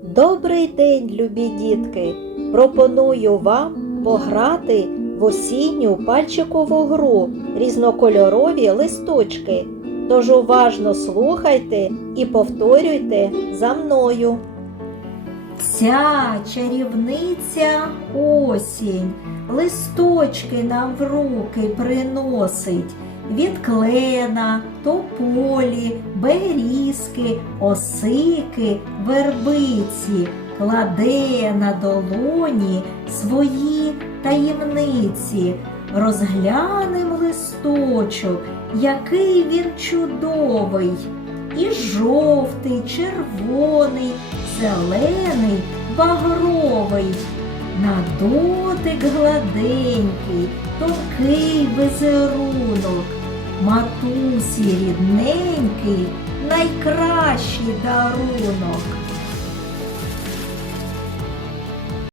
Добрий день, любі дітки! Пропоную вам пограти в осінню пальчикову гру різнокольорові листочки. Тож уважно слухайте і повторюйте за мною. Ця чарівниця осінь листочки нам в руки приносить від клена, тополі, берізки, осики, вербиці, кладе на долоні свої таємниці. Розглянем листочок, який він чудовий, і жовтий, червоний, зелений, багровий. На дотик гладенький, тонкий везерунок, матусі рідненький, найкращий дарунок.